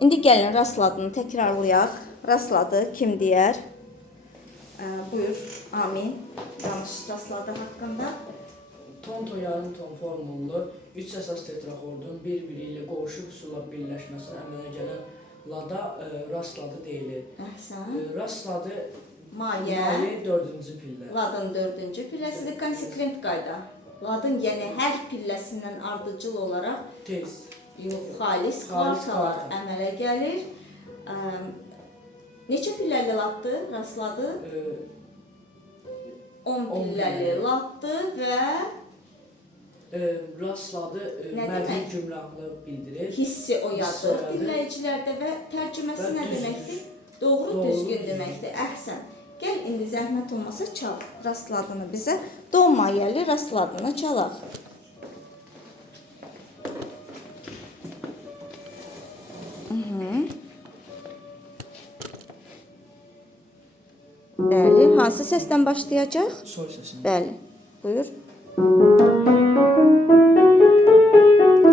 İndi gəlin rastladığını təkrarlayaq. Rastladı kim deyər? Buyur, Amin. Danış rastladı haqqında. Ton yarım ton formullu 3 əsas tetraxordun bir-biri ilə qovuşuq üsulla birləşməsinə əmələ gələn lada rastladı deyilir. Əhsən. Rastladı Maye 4-cü pillə. Ladın 4-cü pilləsidir. Konsekvent qayda. Ladın yəni hər pilləsindən ardıcıl olaraq Tez. xalis kvartalar əmələ gəlir. Neçə pilləli laddır? Rastladı? 10 pilləli laddır və rastladı Nə mənfi demək? cümləqli bildirir. hissi oyadır oyadır. dinləyicilərdə və tərcüməsi Və nə düzdür. deməkdir? Doğru, Doğru, düzgün düzgün. deməkdir. Əhsən. Gəl indi zəhmət olmasa çal. Rastladığını bizə do mayəli rastladığını çalaq. Bəli, hansı səsdən başlayacaq? Sol səsini. Bəli, buyur.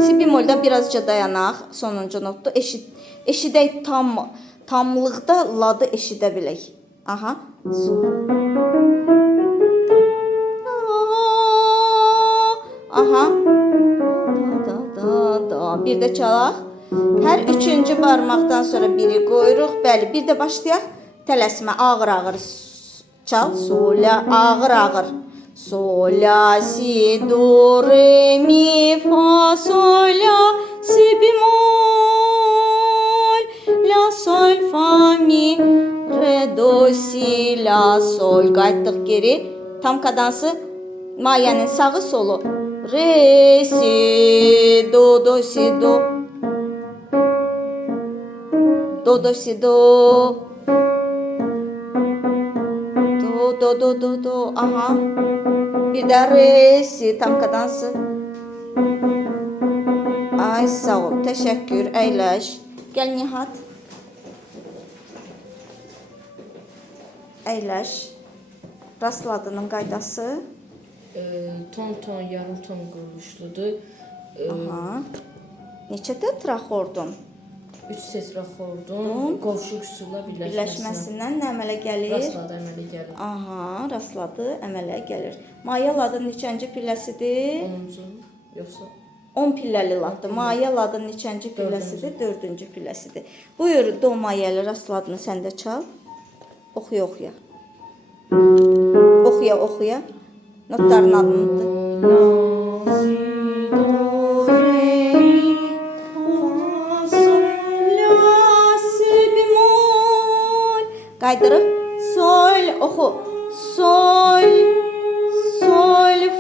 Si bemolda birazca dayanaq, sonuncu notda eşidək tamlıqda ladı eşidə bilək. Aha. Aha. Da. Bir də çalaq. Hər üçüncü barmaqdan sonra biri qoyuruq. Bəli, bir də başlayaq. Tələsmə, ağır-ağır çal. Sol, la, ağır-ağır. Sol, la, si, do, re, mi, fa, sol, la, si, bemol, la, sol, fa, mi, re, do, si, la, sol. Qayıtdıq geri. Tam kadansı mayənin sağı solu. Re, si, do, si, do. Do, si, do. Do. Aha. Bir də re, si, tam kadansı. Ay, sağ ol. Təşəkkür. Əyləş. Gəl Nihat. Əyləş. Rastladığının qaydası. Ton yarım ton quruluşludur. Aha. Neçə tetraxordun? 3 tetraxordun qovuşuq üsulla Birləşməsindən nə əmələ gəlir? rastladı əmələ gəlir. Aha, rastladı, əmələ gəlir. Maye ladın neçənci pilləsidir? 10-cu yoxsa 10 pilləli laddır. Maye ladın neçənci pilləsidir? 4-cü pilləsidir. Buyur, do mayəli rastladığını sən də çal. Oxuya. Oxuya. Notların adınıdır. La, si, Do, re, mi, fa, sol, la, si, bemol. Qaydırıq. Sol, oxu. Sol,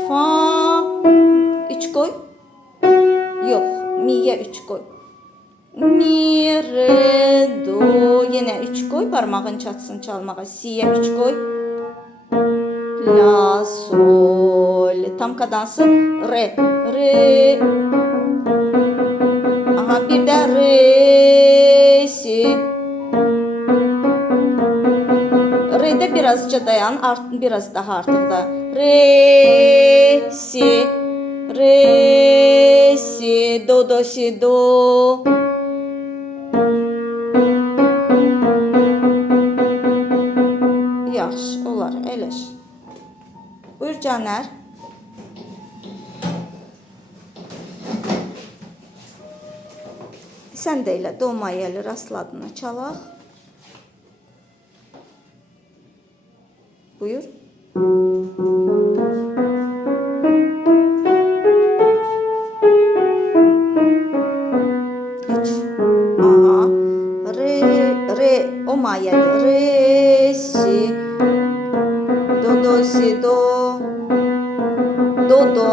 fa. 3 qoy. Yox, miyə 3 qoy. Mi, re, do. Yenə 3 qoy, barmağın çatsın çalmağa. Siyə 3 qoy. La, sol. Tam kadansı re. Aha, bir də re, si. Re'de birazca dayan, biraz daha artıq da. Re, si. Do, si, do. Yaxşı, olar, əyləş. Buyur Caner. Sən də elə do mayəli rastladığını çalaq. Buyur. Aha. Re, o mayədir. Re, si. Do, si, do. Do.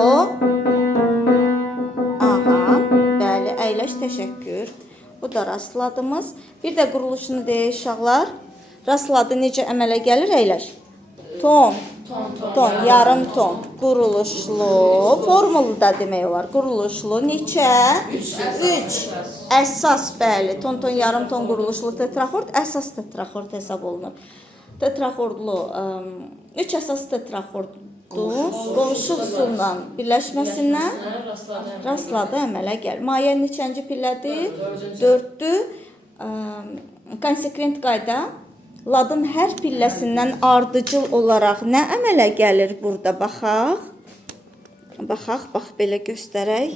Aha. Bəli, əyləş, təşəkkür. Bu da rastladığımız. Bir də quruluşunu deyək uşaqlar. Rastladı necə əmələ gəlir, əyləş. Ton, yarım ton, quruluşlu, formulda demək olar, quruluşlu, neçə? 3. Əsas, bəli, ton, yarım ton quruluşlu tetraxord, əsas tetraxord hesab olunur. Tetraxordlu, 3 əsas tetraxorddur, qovuşuq üsulla birləşməsindən rastladı əmələ gəlir. Maye neçənci pillədir? 4-dür. konsekvent qayda ladın hər pilləsindən ardıcıl olaraq nə əmələ gəlir burada baxaq. Baxaq, bax belə göstərək.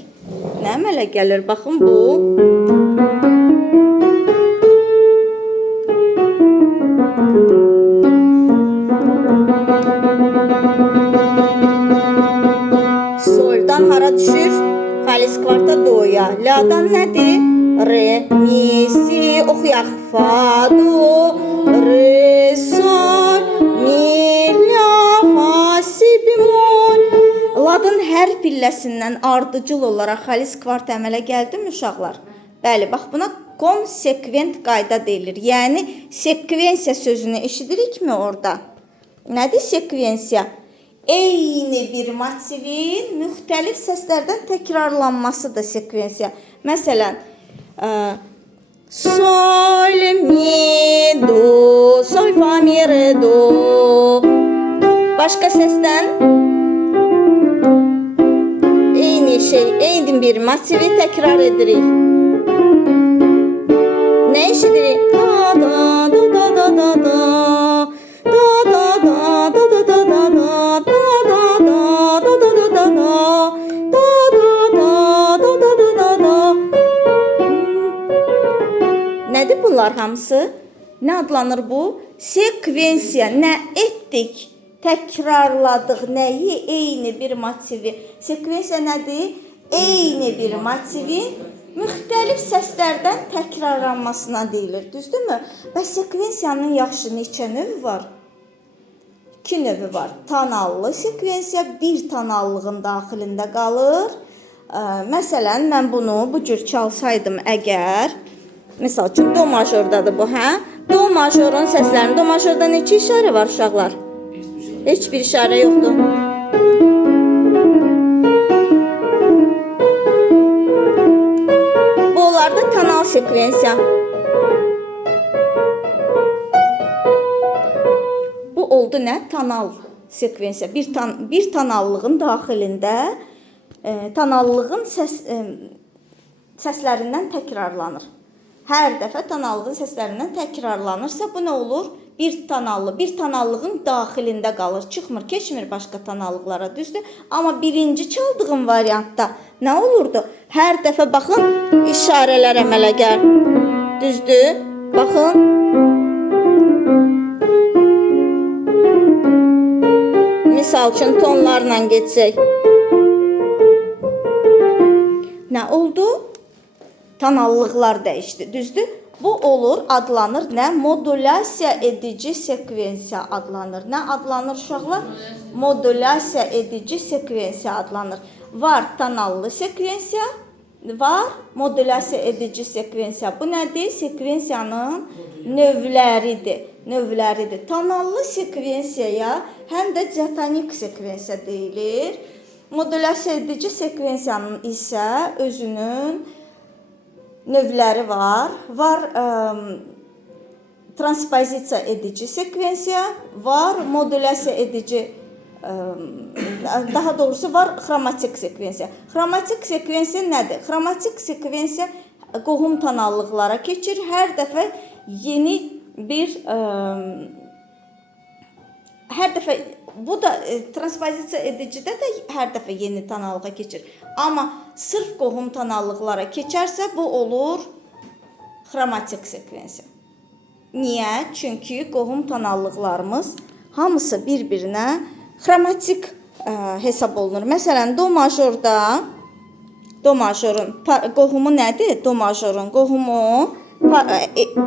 Nə əmələ gəlir? Baxın bu. Soldan hara düşür? Xalis kvarta do'ya. La'dan nədir? Re, mi, si, oxuyaq. Fa, do, re, sol, mi, la, fa, si, bemol. Ladın hər pilləsindən ardıcıl olaraq xalis kvart əmələ gəldimi uşaqlar? Bəli, bax buna konsekvent qayda deyilir. Yəni sekvensiya sözünü eşidirikmi orada? Nədir sekvensiya? Eyni bir motivin müxtəlif səslərdən təkrarlanmasıdır sekvensiya. Məsələn, sol, mi, do, sol, fa, mi, re, do. Başqa səsdən eyni bir motivi təkrar edirik. Nə eşidirik? Da, da, da, da, da, da, da. Da, da, da, da, da, da, da, da. Nədir bunlar hamısı? Nə adlanır bu? Sekvensiya. Nə etdik? Təkrarladıq nəyi? Eyni bir motivi. Sekvensiya nədir? Eyni bir motivin müxtəlif səslərdən təkrarlanmasına deyilir. Düzdürmü? Bəs sekvensiyanın yaxşı neçə növü var? 2 növü var. Tonallı sekvensiya bir tonallığın daxilində qalır. Məsələn, mən bunu bu cür çalsaydım əgər, misal üçün do majordadır bu, hə? Do majorun səslərində, do majorda neçə işarə var uşaqlar? Heç bir işarə yoxdur. Bu olar da tonal sekvensiya. Bu oldu nə? Tonal sekvensiya. Bir tonallığın daxilində tonallığın səslərindən təkrarlanır. Hər dəfə tonallığın səslərindən təkrarlanırsa bu nə olur? Bir tonallığın daxilində qalır. Çıxmır, keçmir başqa tonallıqlara, düzdür? Amma birinci çaldığım variantda nə olurdu? Hər dəfə baxın, işarələr əmələ gəlir. Düzdür? Baxın. Misal üçün tonlarla geçsək. Nə oldu? Tonallıqlar dəyişdi. Düzdür? Bu olur, adlanır nə? Modulyasiya edici sekvensiya adlanır. Nə adlanır uşaqlar? Modulyasiya edici sekvensiya adlanır. Var tonallı sekvensiya, var modulyasiya edici sekvensiya. Bu nədir? Sekvensiyanın növləridir. Tonallı sekvensiyaya həm də diatonik sekvensiya deyilir. Modulyasiya edici sekvensiyanın isə özünün növləri var. Var transpozisiya edici sekvensiya, var modulyasiya edici, daha doğrusu var xromatik sekvensiya. Xromatik sekvensiya nədir? Xromatik sekvensiya qohum tonallıqlara keçir. Hər dəfə yeni bir bu da transpozisiya edicidə də hər dəfə yeni tonallığa keçir. Amma sırf qohum tonallıqlara keçərsə bu olur xromatik sekvensiya. Niyə? Çünki qohum tonallıqlarımız hamısı bir-birinə xromatik hesab olunur. Məsələn, do majorda do majorun qohumu nədir? Do majorun qohumu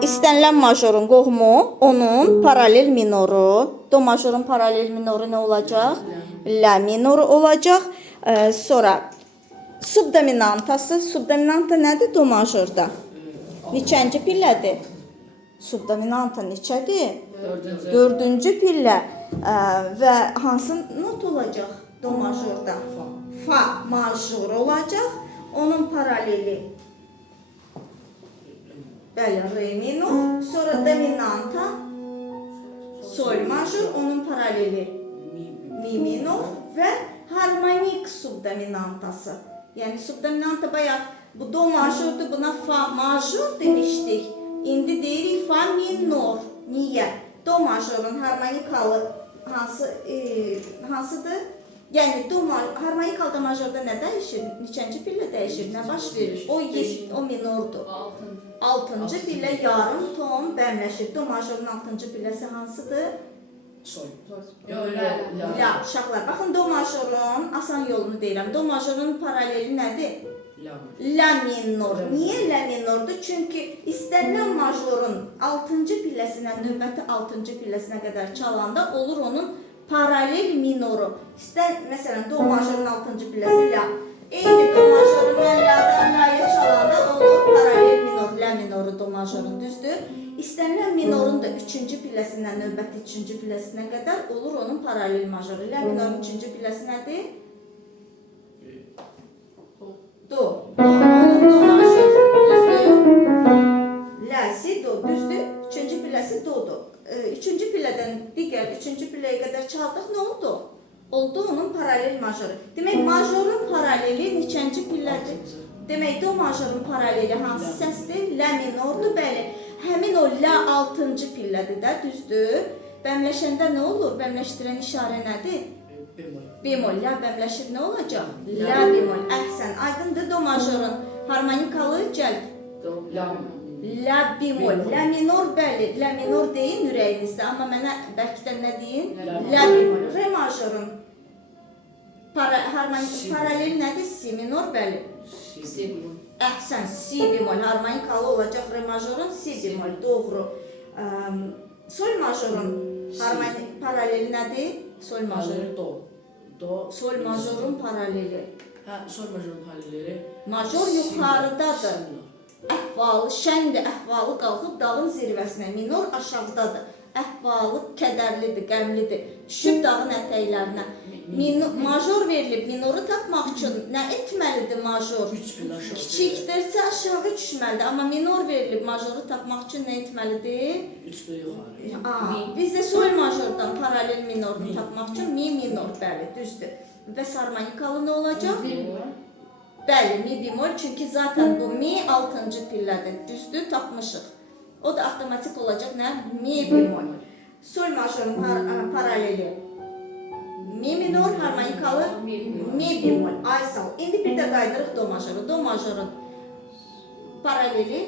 istənilən majorun qohumu onun paralel minoru. Do majorun paralel minoru nə olacaq? La minoru olacaq. Sonra subdominantası. Subdominanta nədir do majorda? Neçənci pillədir? Subdominanta neçədir? Dördüncü pillə. Və hansı not olacaq do majorda? Fa major olacaq. Onun paraleli bəli, re minor. Sonra dominanta sol major, onun paraleli mi minor və harmonik subdominantası. Yəni subdominanta bayaq bu do majordur, buna fa major demişdik. Niyə? Do majorun harmonikalı hansıdır? Yəni harmonikalı do majorda nə dəyişir? Neçənci pillə dəyişir? Nə baş verir? O minordur. 6-cı pillə yarım ton bəmləşir. Do majorun 6-cı pilləsi hansıdır? Sol. La. Uşaqlar, baxın do majorun asan yolunu deyirəm. Do majorun paraleli nədir? La minor. Niyə la minordur? Çünki istənilən majorun 6-cı pilləsinə, növbəti 6-cı pilləsinə qədər çalanda olur onun paralel minoru. Məsələn, do majorun 6-cı pilləsi la. Eyni do majorun mən la'dan la'ya çalanda olur paralel minor. La minoru do majorun, düzdür? İstənilən minorun da 3-cü pilləsindən növbəti 3-cü pilləsinə qədər olur onun paralel majoru. La minorun 3-cü pilləsi nədir? Do. Do major, düzdür? La'si do, düzdür? 3-cü pilləsi dodur. 3-cü pillədən digər 3-cü pilləyə qədər çaldıq, nə oldu? Oldu onun paralel majoru. Demək, majorun paraleli neçənci pillədir? Demək, do majorun paraleli hansı səsdir? La minordur, bəli. Həmin o la 6-cı pillədir də, düzdür? Bəmləşəndə nə olur? Bəmləşdirən işarə nədir? Bemol. La bəmləşir nə olacaq? La bemol. Əhsən, aydındır do majorun harmonikalı cəld. La bemol. La minor, bəli. La minor deyin ürəyinizdə, amma mənə bəlkədən nə deyin? La bemol. Re majorun paraleli nədir? Si minor, bəli. Əhsən, si bemol. Harmonikalı olacaq re majorun si bemol. Doğru. Sol majorun paraleli nədir? Sol major. Do. Sol majorun paraleli. Hə, sol majorun paraleli. Major yuxarıdadır. Əhvalı şəndir, əhvalı qalxıb dağın zirvəsinə. Minor aşağıdadır. Əhvalı kədərlidir, qəmlidir. Düşüb dağın ətəklərinə. Major verilib, minoru tapmaq üçün nə etməlidir major? Kiçikdirsə aşağı düşməlidir. Amma minor verilib, majoru tapmaq üçün nə etməlidir? 3 də yuxarı. Biz də sol majordan paralel minorunu tapmaq üçün mi minor, bəli, düzdür. Və harmonikalı nə olacaq? Bəli, mi bemol, çünki zaten bu mi 6-cı pillədir, düzdür, tapmışıq. O da avtomatik olacaq nə? Mi bemol. Sol majorun paraleli mi minor, harmonikalı mi bemol. Ay sağ ol. İndi bir də qaydırıq do majoru. Do majorun paraleli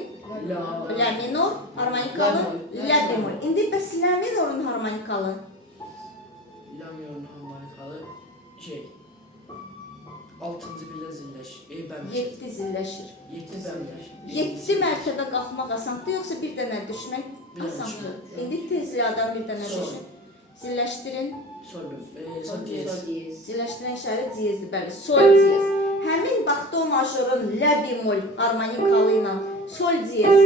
la minor, harmonikalı la bemol. İndi bəs la minorun harmonikalı? La minorun harmonikalı 6-cı pillə zilləşir. 7 zilləşir. 7 bəmləşir. 7 mərtəbə qalxmaq asandır, yoxsa bir dənə düşmək asandır? İndi tezliyadan bir dənə düşün. Zilləşdirin. Sol diyez. Zilləşdirən işarə diyezdir, bəli. Sol diyez. Həmin bax do majorun la bemol harmonikalı ilə sol diyez.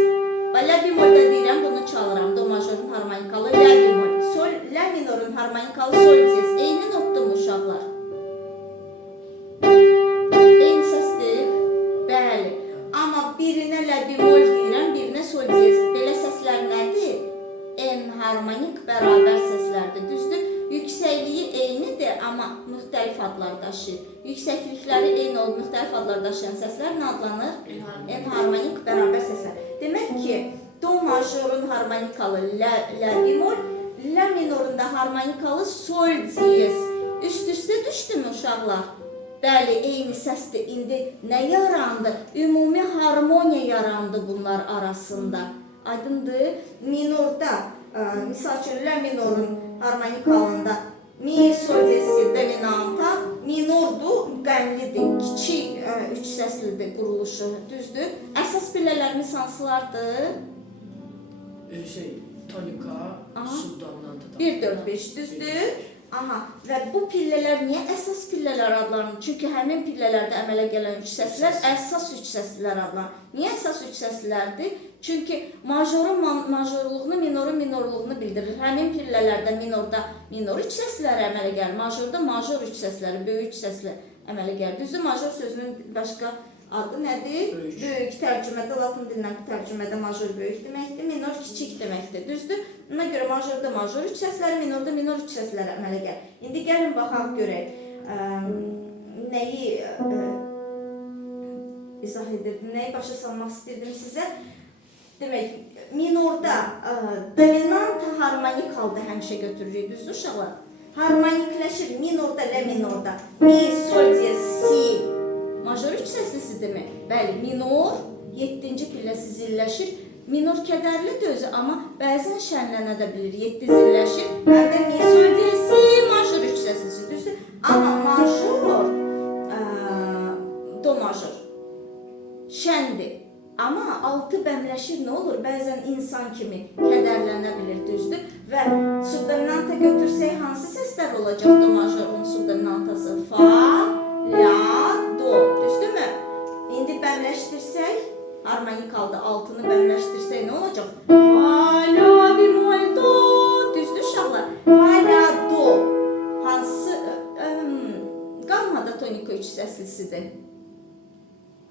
La bemolda deyirəm, bunu çalıram. Do majorun harmonikalı la bemol. La minorun harmonikalı sol diyez. Eyni notdur uşaqlar. Eyni səsdir. Bəli. Amma birinə la bemol deyirəm, birinə sol diyez. Belə səslər nədir? Enharmonik bərabər səslərdir, düzdür? Yüksəkliyi eynidir, amma müxtəlif adlar daşıyır. Yüksəklikləri eyni olub, müxtəlif adlar daşıyan səslər nə adlanır? Enharmonik bərabər səslər. Demək ki, do majorun harmonikalı la bemol, la minorun da harmonikalı sol diyez. Üst-üstə düşdümü uşaqlar? Bəli, eyni səsdir. İndi nə yarandı? Ümumi harmoniya yarandı bunlar arasında. Aydındır. Minorda, misal üçün, la minorun harmonikalında mi sol diyezi dominanta, minordur, qəmlidir, kiçik üç səslidir quruluşu, düzdür. Əsas pillələrimiz hansılardır? Tonika, subdominanta. 1-4-5, düzdür. Aha, və bu pillələr niyə əsas pillələr adlanır? Çünki həmin pillələrdə əmələ gələn üç səslər əsas üç səslər adlanır. Niyə əsas üç səslərdir? Çünki majorun majorluğunu, minorun minorluğunu bildirir. Həmin pillələrdə minorda minor üç səsləri əmələ gəlir. Majorda major üç səsləri, böyük üç səslər əmələ gəlir. Düzdür, major sözünün başqa adı nədir? Böyük tərcümədə, latın dilindən tərcümədə major böyük deməkdir, minor kiçik deməkdir. Düzdür? Ona görə majorda major üç səsləri, minorda minor üç səsləri əmələ gəlir. İndi gəlin baxaq görək. Nəyi izah edirdim, nəyi başa salmaq istəyirdim sizə? demək, minorda dominant harmonik halda həmişə götürürük, düzdür uşaqlar? Harmonikləşir minorda, la minorda. Mi, sol, diyez, si. Major 3 səslisidirmi? Bəli, minor 7-ci pilləsi zilləşir. Minor kədərlidir özü, amma bəzən şənlənə də bilir. 7 zilləşir. Həm də mi, sol, diyez, si, major 3 səslisi, düzdür? Amma major, do major şəndir. Amma altı bəmləşir, nə olur? Bəzən insan kimi kədərlənə bilir, düzdür? Və subdominanta götürsək hansı səslər olacaq do majorun subdominantası? Fa, la, do, düzdürmü? İndi bəmləşdirsək, harmonik halda altını bəmləşdirsək nə olacaq? Fa, la, bemol, do, düzdür uşaqlar? Fa, la, do. Hansı qammada tonika 3 səslisidir?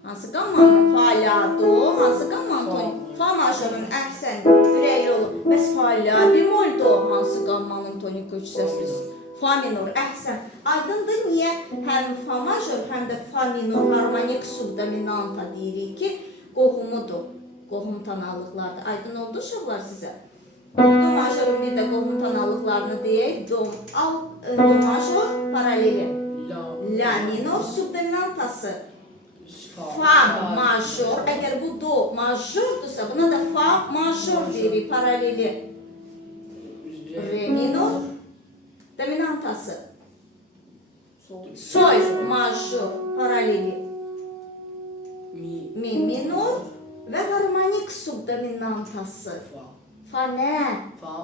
Hansı qammanın fa, la, do, hansı qammanın tonika? Fa majorun əhsən, ürəkli olur. Bəs fa, la, bemol, do, hansı qammanın tonika 3 səslisi? Fa minor, əhsən. Aydındır niyə həm fa major, həm də fa minor harmonik subdominanta deyirik ki, qohumudur, qohum tanalıqlardır. Aydın oldu uşaqlar sizə? Do majorun bir də qohum tanalıqlarını deyək. Do major paraleli. La minor subdominantası. Fa major. Əgər bu do majordursa, buna da fa major deyirik, paraleli. Re minor dominantası. Sol major paraleli. Mi minor və harmonik subdominantası. Fa nə? Fa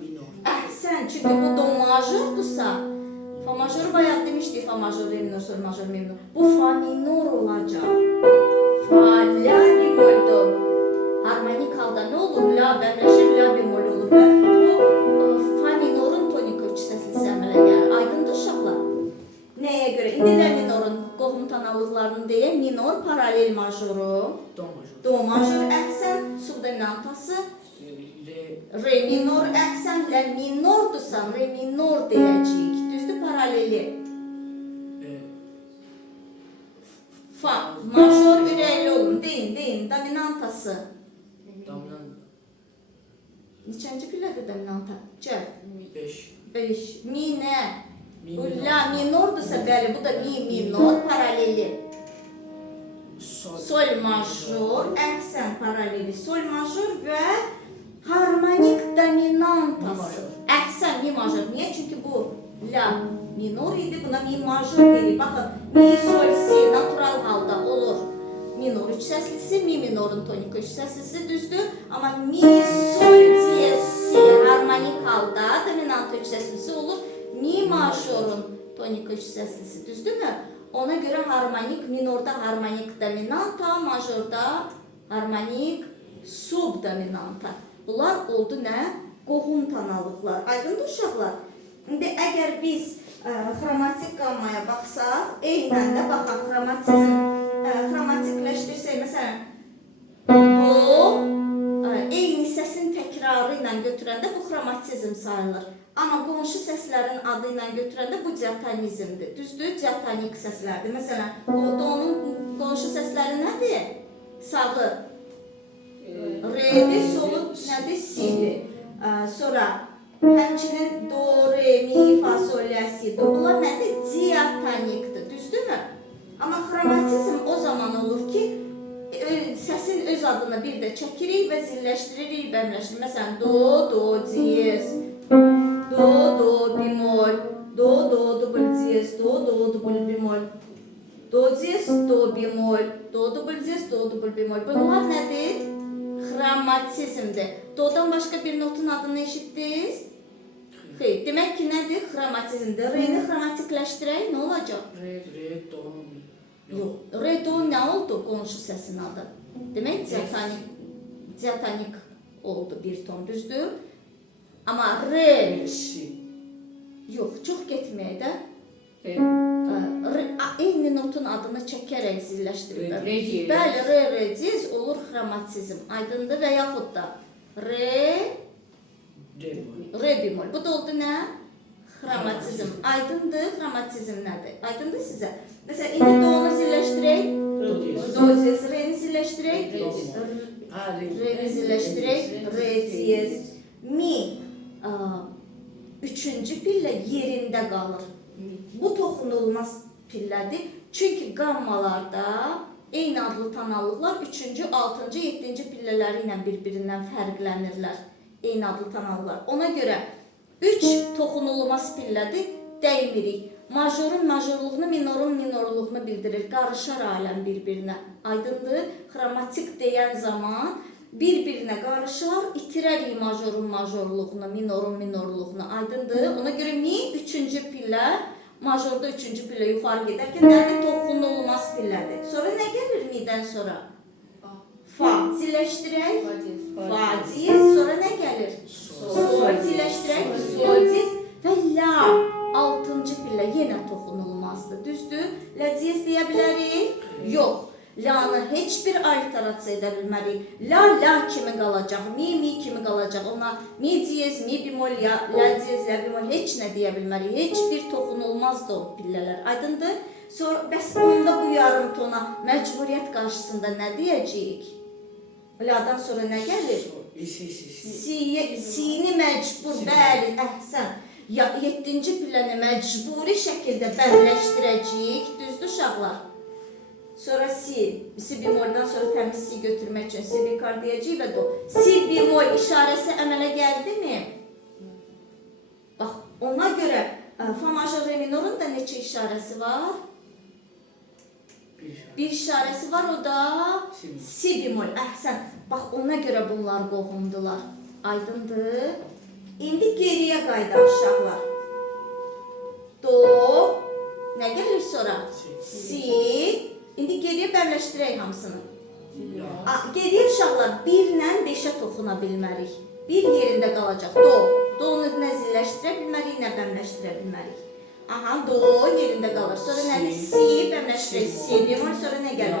minor. Əhsən, çünki bu do majordursa, fa major bayaq demişdik, fa major, re minor, sol major, mi minor. Bu fa minor olacaq. Fa, la, bemol, do. Harmonik halda nə olur? La bəmləşir, la bemol olur və bu fa minorun tonika 3 səslisi əmələ gəlir. Aydındır uşaqlar? Nəyə görə? İndi la minorun qohum tanalıqlarını deyək. Minor paralel majoru. Do major. Do major əhsən, subdominantası. Re minor əhsən, la minordursa re minor deyəcəyik. Düzdür, paraleli. Fa major ürəkli olun. Deyin, dominantası. Dominant. Neçənci pillədir dominanta? Cəl. 5. 5. Mi nə? Mi Bu minor. la minordursa, bəli, bu da mi minor paraleli. Sol major, əhsən paraleli. Sol major və harmonik dominantası. Əhsən, mi major. Niyə? Çünki bu la minor idi, buna mi major deyirik. Baxın, mi, sol, si natural halda olur. Minor 3 səslisi, mi minorun tonika 3 səslisi, düzdür? Amma mi, sol, diyez, si harmonik halda dominant 3 səslisi olur. Mi majorun tonika 3 səslisi, düzdürmü? Ona görə harmonik, minorda harmonik dominanta, majorda harmonik subdominanta. Bunlar oldu nə? Qohum tanalıqlar. Aydındır uşaqlar? İndi əgər biz xromatik qammaya baxsaq, eynən də baxaq, xromatikləşdirsək, məsələn, do, eyni səsin təkrarı ilə götürəndə bu xromatizm sayılır. Amma qonşu səslərin adı ilə götürəndə bu diatonizmdir. Düzdür, diatonik səslərdir. Məsələn, do'nun qonşu səsləri nədir? Sağı. Re'dir, solu nədir? Si'dir. Sonra həmçinin do, re, mi, fa, sol, la, si, do. Bunlar nədir? Diatonikdir. Düzdürmü? Amma xromatizm o zaman olur ki, səsin öz adını bir də çəkirik və zilləşdiririk, bəmləşdiririk. Məsələn, do, diyez. Do, bemol, do, dubl diyez, do, dubl bemol, do diyez, do bemol, do, dubl diyez, do, dubl bemol. Bunlar nədir? Xromatizmdir. Do'dan başqa bir notun adını eşitdiniz? Xeyr, demək ki, nədir? Xromatizmdir. Re'ni xromatikləşdirək, nə olacaq? Re, do. Yox, re, do nə oldu? Qonşu səsin adı. Demək, diatonik oldu bir ton, düzdür? Amma re, Si. yox, çox getməyə də eyni notun adını çəkərək zilləşdirir. Bəli, re diyez olur xromatizm. Aydındır və yaxud da re bemol. Bu da oldu nə? Xromatizm. Aydındır, xromatizm nədir? Aydındır sizə? Məsələn, indi do'nu zilləşdirək. Do diyez. Re'ni zilləşdirək. Re'ni zilləşdirək. Re diyez. Mi. Üçüncü pillə yerində qalır. Bu toxunulmaz pillədir. Çünki qammalarda eyni adlı tonallıqlar 3-cü, 6-cı, 7-ci pillələri ilə bir-birindən fərqlənirlər. Eyni adlı tonallıqlar. Ona görə 3 toxunulmaz pillədir, dəymirik. Majorun majorluğunu, minorun minorluğunu bildirir. Qarışar aləm bir-birinə. Aydındır? Xromatik deyən zaman bir-birinə qarışar, itirərik majorun majorluğunu, minorun minorluğunu. Aydındır? Ona görə mi 3-cü pillə, majorda 3-cü pillə yuxarı gedərkən nədir? Toxunulmaz pillədir. Sonra nə gəlir midən sonra? Fa. Zilləşdirək. Fa diyez. Sonra nə gəlir? Sol. Zilləşdirək. Sol diyez. Və la. 6-cı pillə yenə toxunulmazdır. Düzdür? La diyez deyə bilərik? Yox. La'nı heç bir alliterasiya edə bilmərik. La kimi qalacaq, mi kimi qalacaq. Ona mi diyez, mi bemol, la diyez, la bemol heç nə deyə bilmərik. Heç bir toxunulmazdır o pillələr. Aydındır? Sonra bəs onda bu yarım tona məcburiyyət qarşısında nə deyəcəyik? La'dan sonra nə gəlir? Sini məcbur, bəli, əhsən. 7-ci pilləni məcburi şəkildə bərləşdirəcəyik. Düzdür uşaqlar? Sonra si bemoldan sonra təmiz si götürmək üçün si bikar deyəcəyik və do. Si bemol işarəsi əmələ gəldimi? Bax, ona görə fa major re minorun da neçə işarəsi var? Bir işarəsi var, o da si bemol. Əhsən, bax ona görə bunlar qohumdular. Aydındır? İndi geriyə qayıdaq uşaqlar. Do, nə gəlir sonra? Si. İndi geriyə bərləşdirək hamısını. Geriyə uşaqlar 1 ilə 5-ə toxuna bilmərik. 1 yerində qalacaq. Do. Do'nu nə zilləşdirə bilmərik, nə bərləşdirə bilmərik. Aha, do yerində qalır. Sonra nədir? Si bərləşdirək. Si bemol, sonra nə gəlir?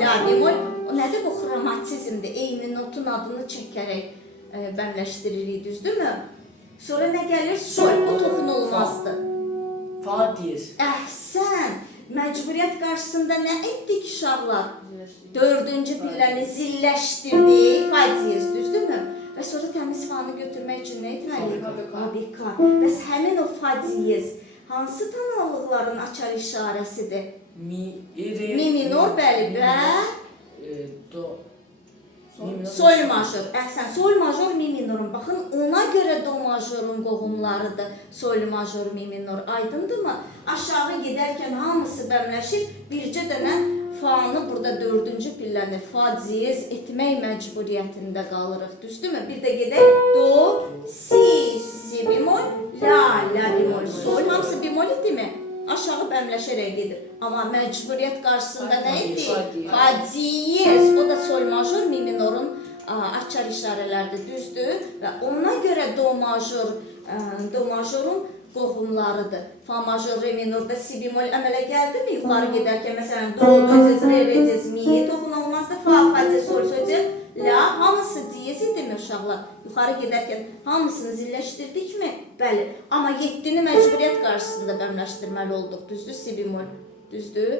La bemol. O nədir? Bu xromatizmdir. Eyni notun adını çəkərək bərləşdiririk, düzdürmü? Sonra nə gəlir? Sol. Bu toxunulmazdır. Fa diyez. Əhsən. Məcburiyyət qarşısında nə etdik uşaqlar? 4-cü pilləni zilləşdirdik, fa diyez, düzdürmü? Və sonra təmiz fanı götürmək üçün nə etməliyik? Abikar. Bəs həmin o fa diyez hansı tonallıqların açar işarəsidir? Mi minor, bəli, və do. Sol major. Əhsən, sol major, mi minorun. Baxın, ona görə do majorun qohumlarıdır. Sol major, mi minor. Aydındırmı? Aşağı gedərkən hamısı bəmləşir. Bircə dənə fa'nı burada 4-cü pilləni fa diyez etmək məcburiyyətində qalırıq. Düzdürmü? Bir də gedək. Do, si bemol, la bemol, sol. Hamısı bemol idimi? Aşağı bəmləşərək gedir. Amma məcburiyyət qarşısında nə etdik? Fa diyez. O da sol major, mi minorun açar işarələrdir, düzdür? Və ona görə do majorun qohumlarıdır. Fa major, re minorda si bemol əmələ gəldimi? Yuxarı gedərkən, məsələn, do diyez, re diyez, mi toxunulmazdır. Fa diyez, sol diyez, la hamısı diyez idimi uşaqlar? Yuxarı gedərkən hamısını zilləşdirdikmi? Bəli. Amma 7-ni məcburiyyət qarşısında bəmləşdirməli olduq. Düzdür? Si bemol. Düzdür?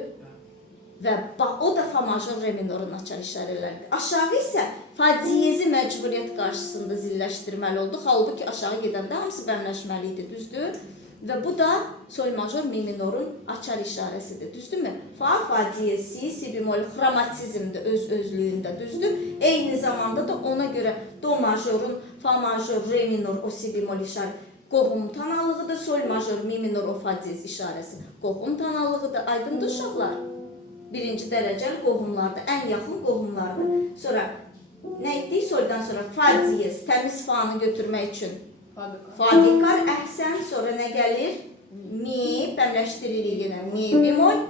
Və o da fa major, re minorun açar işarələrdir. Aşağı isə fa diyezi məcburiyyət qarşısında zilləşdirməli olduq. Halbuki aşağı gedəndə hamısı bəmləşməli idi. Düzdür? Və bu da sol major, mi minorun açar işarəsidir. Düzdürmü? Fa diyez, si bemol xromatizmdir öz-özlüyündə. Düzdür? Eyni zamanda da ona görə do majorun, fa major, re minor, o si bemol işarəsi qohum tonallığıdır. Sol major, mi minor, o fa diyez işarəsi qohum tonallığıdır. Aydındır uşaqlar? Birinci dərəcəli qohumlardır, ən yaxın qohumlardır. Sonra nə etdik? Soldan sonra fa diyez, təmiz fa'nı götürmək üçün. Fa bikar, əhsən. Sonra nə gəlir? Mi, bəmləşdiririk yenə. Mi bemol,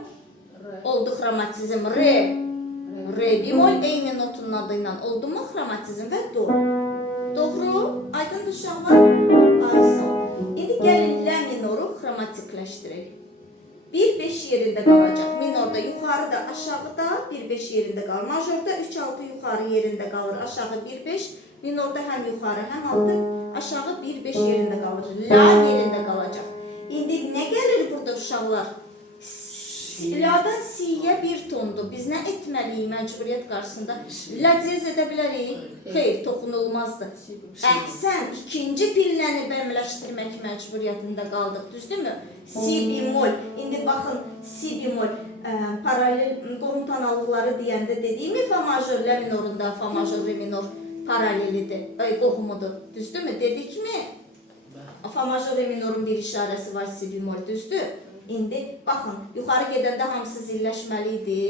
oldu xromatizm. Re bemol, eyni notun adı ilə oldu mu xromatizm və do. Doğru? Aydındır uşaqlar? Aysan. İndi gəlin la minoru xromatikləşdirək. 1-5 yerində qalacaq. Minorda yuxarıda, aşağıda 1-5 yerində qalır. Majorda 3-6 yuxarı yerində qalır. Aşağı 1-5, minorda həm yuxarı, həm altı, aşağı 1-5 yerində qalır. La yerində qalacaq. İndi nə gəlir burada uşaqlar? Ladan siyə bir tondur. Biz nə etməliyik məcburiyyət qarşısında? La diez edə bilərik? Xeyr, toxunulmazdır. Əhsən, ikinci pilləni bəmləşdirmək məcburiyyətində qaldıq, düzdürmü? Si bemol. İndi baxın, si bemol paralel qohum tanalıqları deyəndə dediyimi fa majör, la minorunda fa majör, re minor paralelidir, qohumudur, düzdürmü? Dedikmi? Fa majör, re minorun bir işarəsi var, si bemol, düzdür? İndi baxın, yuxarı gedəndə hamısı zilləşməli idi.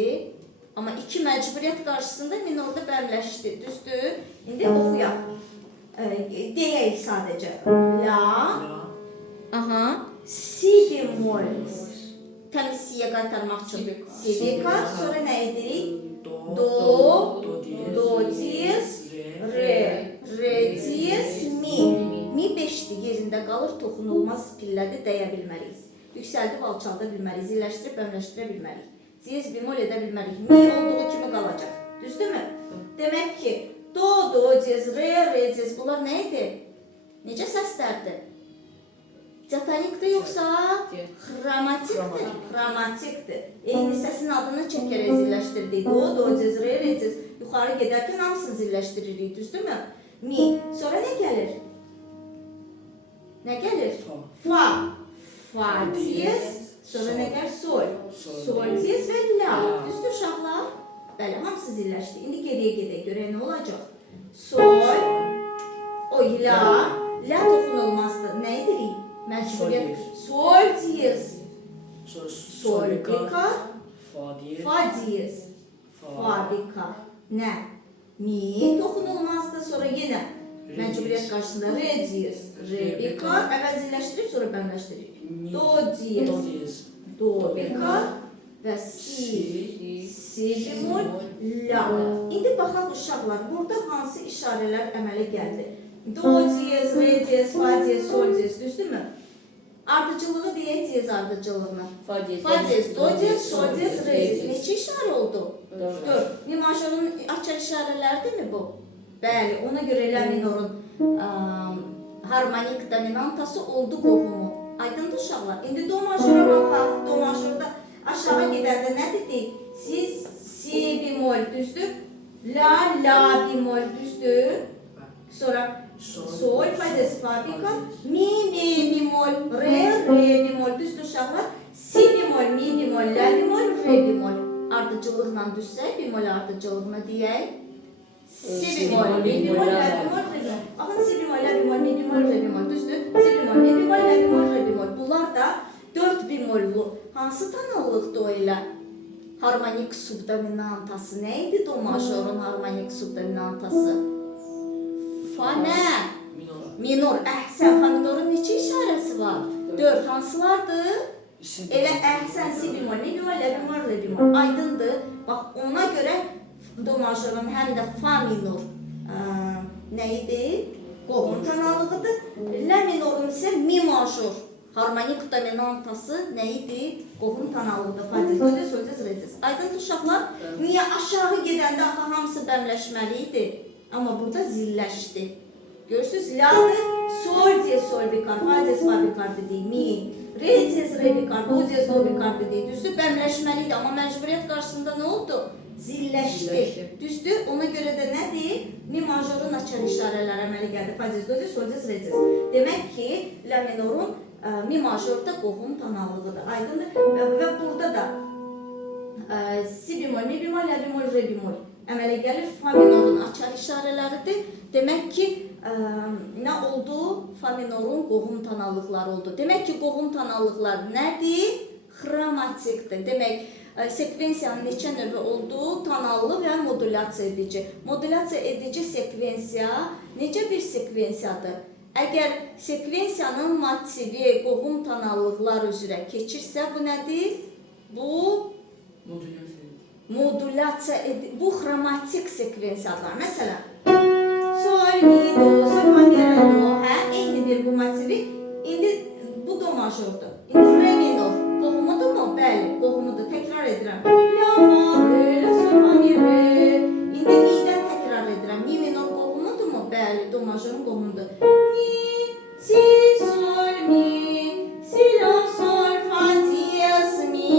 Amma iki məcburiyyət qarşısında minorda bəmləşdi, düzdür? İndi oxuyaq. Deyək sadəcə. La, aha, si bemol. Təmiz siyə qaytarmaq üçün. Si bemol, sonra nə edirik? Do diez, re, re diez, mi. Mi 5-dir, yerində qalır, toxunulmaz pillədir, dəyə bilməliyik. Yüksəldib alçalda bilməliyik, zilləşdirib bəmləşdirə bilməliyik. Diez bemol edə bilməliyik. Mi olduğu kimi qalacaq. Düzdürmü? Demək ki, do diez, re diez. Bunlar nə idi? Necə səslərdir? Diatonikdir yoxsa xromatikdir? Xromatikdir. Eyni səsin adını çəkərək zilləşdirdik. Do diez, re diez. Yuxarı gedərkən hamısını zilləşdiririk. Düzdürmü? Mi. Sonra nə gəlir? Nə gəlir? Fa. Fa diez, sonra nə gəlir? Sol. Sol diez və la. Düzdür uşaqlar? Bəli, hamısı zilləşdi. İndi geriyə gedək, görək nə olacaq? Sol, la. La toxunulmazdır. Nə edirik? Məcburiyyət. Sol diez. Sol bikar. Fa diez. Fa bikar. Nə? Mi toxunulmazdır. Sonra yenə məcburiyyət qarşısında re diez. Re bikar. Əvəzilləşdirib, sonra bəmləşdirib. Do diez, do bikar və si bemol, la. İndi baxaq uşaqlar, burada hansı işarələr əmələ gəldi? Do diez, re diez, fa diez, sol diez, düzdürmü? Ardıcılığı deyək, diez ardıcılığını. Fa diez, do diez, sol diez, re diez. Neçə işarə oldu? 4. Mi majorun açar işarələrdirmi bu? Bəli, ona görə la minorun harmonik dominantası oldu qohumu. Aydındır uşaqlar. İndi do majora baxaq. Do majorda aşağı gedəndə nə dedik? Si bemol, düzdür? La bemol, düzdür? Sonra sol, fa diez, fa bikar, mi bemol, re bemol, düzdür uşaqlar? Si bemol, mi bemol, la bemol, re bemol. Ardıcılıqla düzsək, bemol ardıcılığına deyək. Si bemol, mi bemol, la bemol, re bemol. Baxın, si bemol, la bemol, mi bemol, re bemol, düzdür? Si bemol, mi bemol, la bemol, re bemol. Bunlar da 4 bemollu. Hansı tanallıqdır o ilə? Harmonik subdominantası nə idi do majorun harmonik subdominantası? Fa nə? Minor. Əhsən, fa minorun neçə işarəsi var? 4. Hansılardır? Elə əhsən, si bemol, mi bemol, la bemol, re bemol. Aydındır. Bax, ona görə do majorun həm də fa minor nə idi? Qohum kanalığıdır. La minorun isə mi major harmonik dominantası nə idi? Qohum kanalığıdır. Fa diez, do diez, sol diez, re diez. Aydın uşaqlar, niyə aşağı gedəndə axı hamısı bəmləşməli idi? Amma burada zilləşdi. Görürsünüz, la'dır, sol diez, sol bikar, fa diez, fa bikar dedik, mi. Re diez, re bikar, do diez, do bikar dedik. Düzdür, bəmləşməli idi. Amma məcburiyyət qarşısında nə oldu? Zilləşdi. Düzdür, ona görə də nədir? Mi majorun açar işarələri əmələ gəldi. Fa diez, do diez, sol diez, re diez. Demək ki, la minorun mi majorda qohum tanalığıdır. Aydındır. Və burada da si bemol, mi bemol, la bemol, re bemol əmələ gəlir. Fa minorun açar işarələridir. Demək ki, nə oldu? Fa minorun qohum tanallıqları oldu. Demək ki, qohum tanallıqları nədir? Xromatikdir. Demək, sekvensiyanın neçə növü oldu? Tanallı və modulyasiya edici. Modulyasiya edici sekvensiya necə bir sekvensiyadır? Əgər sekvensiyanın motivi qohum tanallıqlar üzrə keçirsə, bu nədir? Bu modulyasiya edici, bu xromatik sekvensiyalar. Məsələn, sol, mi, do, sol, fa, mi, re, do, hə, eyni bir bu motivi. İndi bu do majordur. İndi re minor. Qohumudurmu? Bəli, qohumudur. Təkrar edirəm. La, fa, re, la, sol, fa, mi, re. İndi mi'dən təkrar edirəm. Mi minor qohumudurmu? Bəli, do majorun qohumudur. Mi, si, sol, mi, si, la, sol, fa, diez, mi,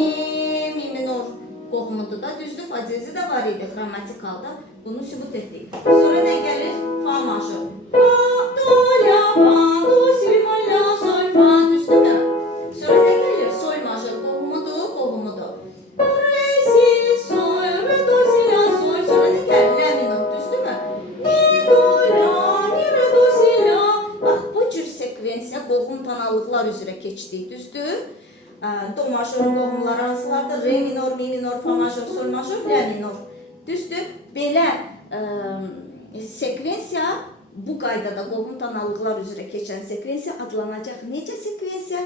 Bunu sübut etdik. Sonra nə gəlir? Fa major. Fa, do, la, fa, do, si bemol, la, sol, fa, düzdürmü? Sonra nə gəlir? Sol major. Qohumudur, qohumudur. Re, si, sol, re, do, si, la, sol. Sonra nə gəlir? La minor, düzdürmü? Mi, do, la, mi, re, do, si, la. Bax, bu cür sekvensiya qohum tanalıqlar üzrə keçdik, düzdür? Do majorun qohumları hansılardır? Re minor, mi minor, fa major, sol major, la minor. Düzdür? Belə sekvensiya bu qaydada qohum tanalıqlar üzrə keçən sekvensiya adlanacaq. Necə sekvensiya?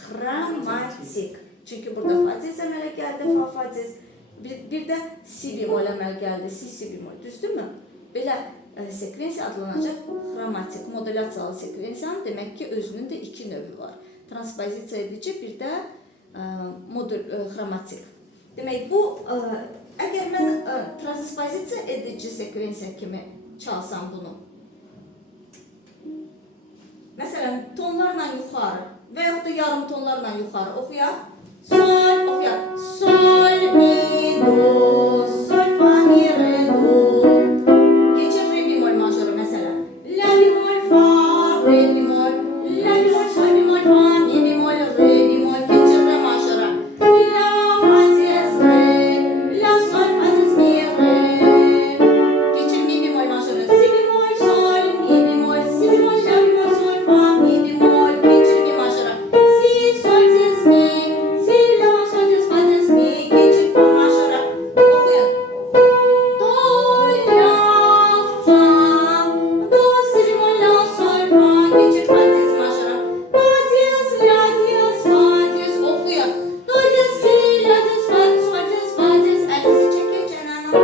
Xromatik. Çünki burada fa diez əmələ gəldi, fa diez. Bir də si bemol əməl gəldi, si bemol. Düzdürmü? Belə sekvensiya adlanacaq xromatik. Modulyasiyalı sekvensiyanın demək ki, özünün də iki növü var. Transpozisiya edici, bir də xromatik. Demək, bu, əgər mən transpozisiya edici sekvensiya kimi çalsam bunu, məsələn, tonlarla yuxarı və yaxud da yarım tonlarla yuxarı oxuyaq. Sol, oxuyaq. Sol, mi, do, sol, fa, mi, re, do. Keçir re bemol majoru, məsələn. La bemol, fa, re bemol. La bemol, sol bemol, fa, mi bemol, re bemol. Keçir re majora. La, fa diez, re. La, sol, fa diez, mi, re. Keçir mi bemol majoru. Si bemol, sol, mi bemol. Si bemol, la bemol, sol, fa, mi bemol. Keçir mi majora. Si, sol diez, mi. Si, la, sol diez, fa diez, mi. Keçir fa majora. Oxuyun. Do, la, fa. Do, si bemol, la, sol, fa. Keçir fa diez majora. Do diez, la diez, fa diez. Oxuyun. Do diez, si, la diez, fa, sol diez, fa diez. Əlinizi çəkək Cənanım.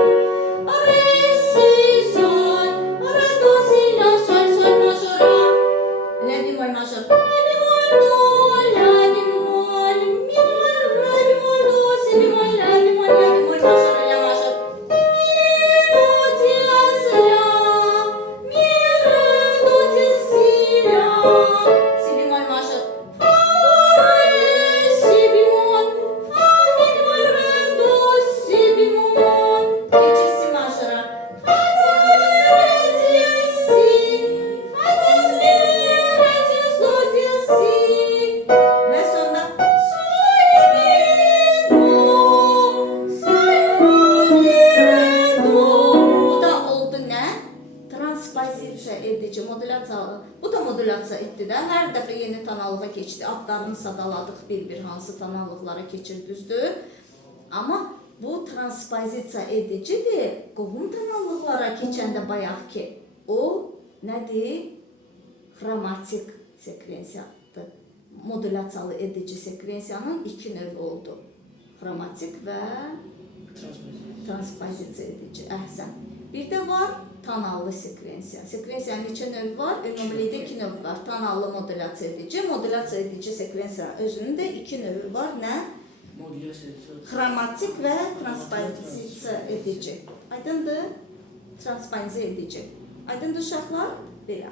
Re, si, sol. Re, do, si, la, sol, sol majora. La bemol major. La bemol, do, la bemol. Mi bemol, re bemol, do, si bemol, la bemol major, la major. Mi, do, diez, la. Mi, re, do, diez, si, la. Si bemol major. Fa, re, si bemol. Fa, mi bemol, re, do, si bemol. Geçir si majora. Fa diez, re diez, si. Fa diez, mi, re diez, do diez, si. Ve sonunda sol, mi, do. Sol, fa, mi, re, do. Bu da oldu ne? Transpozisiya edici, modulyasiyalı. Bu da modulyasiya etdi də. Hər dəfə yeni tanalığa keçdi. Adlarını sadaladıq bir-bir hansı tanalıqlara keçir, düzdür? Amma bu transpozisiya edicidir. Qohum tanalıqlara keçəndə bayaq ki, o nədir? Xromatik sekvensiyadır. Modulyasiyalı edici sekvensiyanın iki növü oldu. Xromatik və transpozisiya edici. Əhsən. Bir də var tanallı sekvensiya. Sekvensiyanın neçə növü var? Ümumilikdə iki növü var. Tanallı modulyasiya edici. Modulyasiya edici sekvensiya özünün də iki növü var. Nə? Modulyasiya edici. Xromatik və transpozisiya edici. Aydındır? Transpozisiya edici. Aydındır uşaqlar? Belə.